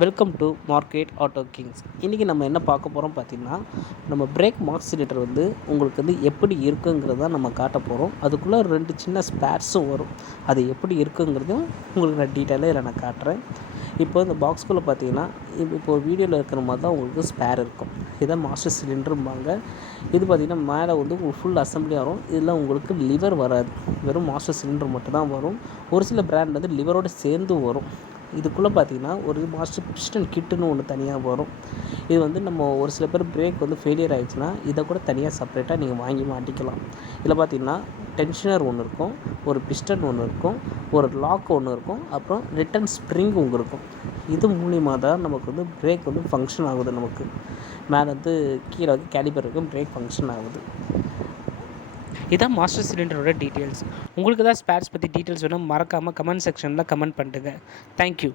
Welcome to market auto Kings. இன்றைக்கி நம்ம என்ன பார்க்க போகிறோம் பார்த்தீங்கன்னா, நம்ம பிரேக் மாக்சிலேட்டர் உங்களுக்கு எப்படி இருக்குங்கிறத நம்ம காட்ட போகிறோம். அதுக்குள்ளே 2 சின்ன ஸ்பேர்ஸும் வரும். அது எப்படி இருக்குங்கிறதையும் உங்களுக்கு நான் டீட்டெயிலாக இதில் நான் காட்டுறேன். இப்போ இந்த பாக்ஸ்குள்ளே பார்த்தீங்கன்னா, இப்போ வீடியோவில் இருக்கிற மாதிரி தான் உங்களுக்கு ஸ்பேர் இருக்கும். இதான் மாஸ்டர் சிலிண்டரும்பாங்க. இது பார்த்திங்கன்னா மேலே உங்களுக்கு ஃபுல் அசம்பிளியாக வரும். இதில் உங்களுக்கு லிவர் வராது, வெறும் மாஸ்டர் சிலிண்டர் மட்டும் தான் வரும். ஒரு சில பிராண்ட் லிவரோடு சேர்ந்து வரும். இதுக்குள்ளே பார்த்திங்கன்னா ஒரு மாஸ்டர் பிஸ்டன் கிட்டுன்னு ஒன்று தனியாக வரும். இது நம்ம ஒரு சில பேர் பிரேக் ஃபெயிலியர் ஆகிடுச்சுன்னா இதை கூட தனியாக செப்பரேட்டாக நீங்கள் வாங்கி மாட்டிக்கலாம். இதில் பார்த்திங்கன்னா டென்ஷனர் ஒன்று இருக்கும், ஒரு பிஸ்டன் ஒன்று இருக்கும், ஒரு லாக் ஒன்று இருக்கும், அப்புறம் ரிட்டன் ஸ்ப்ரிங் இருக்கும். இது மூலிமா தான் நமக்கு பிரேக் ஃபங்க்ஷன் ஆகுது. நமக்கு மேலே கீழே கேலிபர் இருக்கும், பிரேக் ஃபங்க்ஷன் ஆகுது. இதான் மாஸ்டர் சிலிண்டரோட டீட்டெயில்ஸ். உங்களுக்கு தான் ஸ்பேர்ஸ் பற்றி டீட்டெயில்ஸ் வேணும், மறக்காமல் கமெண்ட் செக்ஷனில் கமெண்ட் பண்ணிட்டுங்க. தேங்க்யூ.